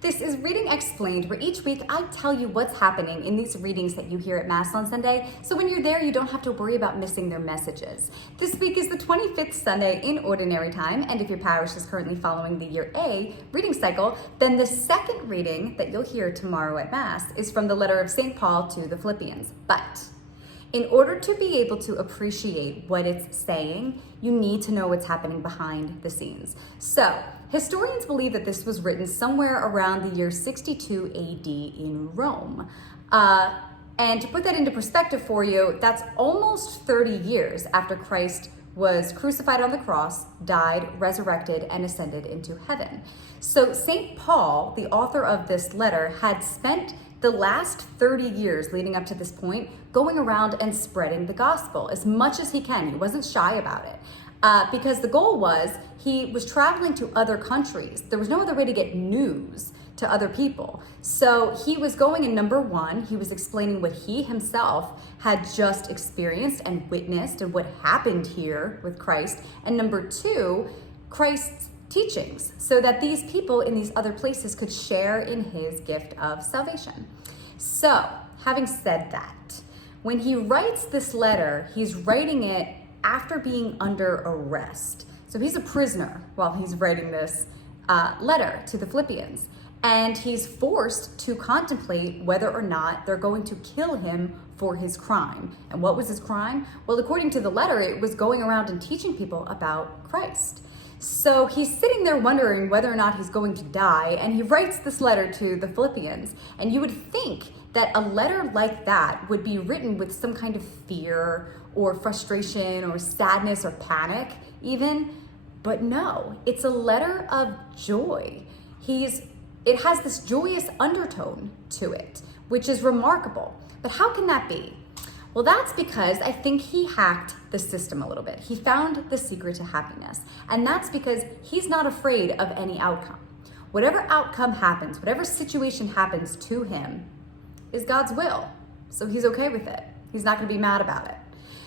This is Reading Explained, where each week I tell you what's happening in these readings that you hear at Mass on Sunday, so when you're there, you don't have to worry about missing their messages. This week is the 25th Sunday in Ordinary Time, and if your parish is currently following the Year A reading cycle, then the second reading that you'll hear tomorrow at Mass is from the letter of St. Paul to the Philippians. But in order to be able to appreciate what it's saying, you need to know what's happening behind the scenes. So, historians believe that this was written somewhere around the year 62 AD in Rome. And to put that into perspective for you, that's almost 30 years after Christ was crucified on the cross, died, resurrected, and ascended into heaven. So St. Paul, the author of this letter, had spent the last 30 years leading up to this point going around and spreading the gospel as much as he can. He wasn't shy about it. Because the goal was he was traveling to other countries. There was no other way to get news to other people. So he was going, and number one, he was explaining what he himself had just experienced and witnessed and what happened here with Christ. And number two, Christ's teachings, so that these people in these other places could share in his gift of salvation. So, having said that, when he writes this letter, he's writing it after being under arrest. So he's a prisoner while he's writing this letter to the Philippians. And he's forced to contemplate whether or not they're going to kill him for his crime. And what was his crime? Well, according to the letter, it was going around and teaching people about Christ. So he's sitting there wondering whether or not he's going to die, and he writes this letter to the Philippians. And you would think that a letter like that would be written with some kind of fear or frustration or sadness or panic even, but no, it's a letter of joy. It has this joyous undertone to it, which is remarkable. But how can that be? Well, that's because I think he hacked the system a little bit. He found the secret to happiness. And that's because he's not afraid of any outcome. Whatever outcome happens, whatever situation happens to him is God's will. So he's okay with it. He's not going to be mad about it.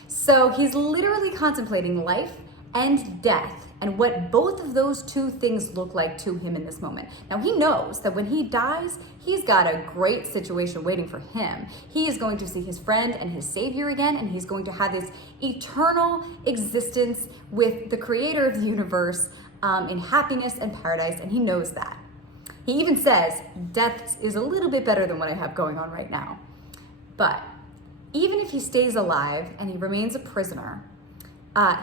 So he's literally contemplating life and death and what both of those two things look like to him in this moment. Now he knows that when he dies, he's got a great situation waiting for him. He is going to see his friend and his savior again, and he's going to have this eternal existence with the creator of the universe in happiness and paradise, and he knows that. He even says, death is a little bit better than what I have going on right now. But even if he stays alive and he remains a prisoner,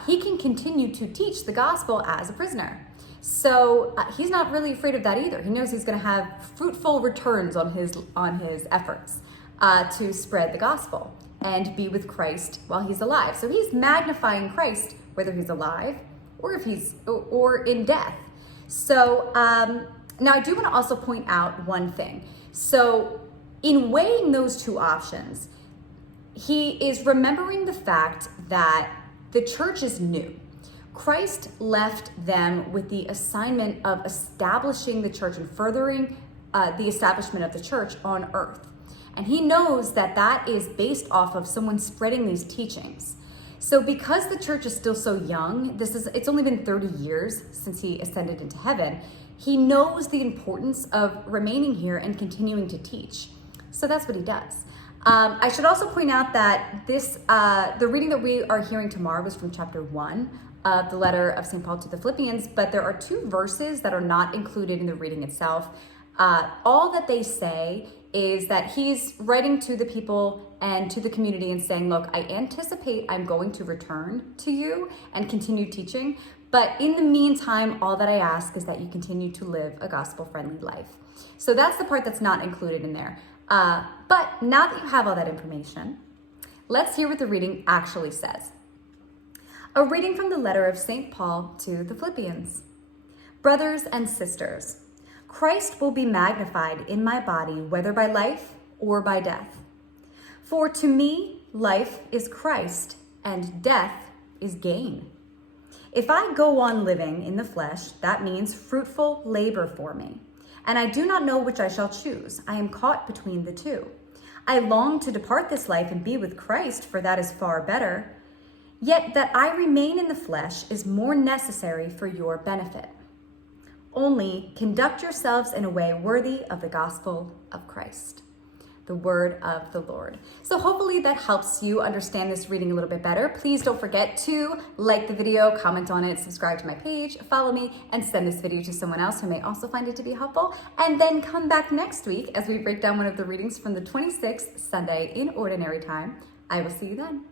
he can continue to teach the gospel as a prisoner. So he's not really afraid of that either. He knows he's going to have fruitful returns on his efforts to spread the gospel and be with Christ while he's alive. So he's magnifying Christ whether he's alive or if he's or in death. So now I do want to also point out one thing. So in weighing those two options, he is remembering the fact that the church is new. Christ left them with the assignment of establishing the church and furthering the establishment of the church on earth. And he knows that that is based off of someone spreading these teachings. So because the church is still so young, it's only been 30 years since he ascended into heaven, he knows the importance of remaining here and continuing to teach. So that's what he does. I should also point out that the reading that we are hearing tomorrow is from chapter 1 of the letter of St. Paul to the Philippians, but there are two verses that are not included in the reading itself. All that they say is that he's writing to the people and to the community and saying, look, I anticipate I'm going to return to you and continue teaching, but in the meantime, all that I ask is that you continue to live a gospel-friendly life. So that's the part that's not included in there. But now that you have all that information, let's hear what the reading actually says. A reading from the letter of St. Paul to the Philippians. Brothers and sisters, Christ will be magnified in my body, whether by life or by death. For to me, life is Christ, and death is gain. If I go on living in the flesh, that means fruitful labor for me. And I do not know which I shall choose. I am caught between the two. I long to depart this life and be with Christ, for that is far better. Yet that I remain in the flesh is more necessary for your benefit. Only conduct yourselves in a way worthy of the gospel of Christ. The word of the Lord. So hopefully that helps you understand this reading a little bit better. Please don't forget to like the video, comment on it, subscribe to my page, follow me, and send this video to someone else who may also find it to be helpful. And then come back next week as we break down one of the readings from the 26th Sunday in Ordinary Time. I will see you then.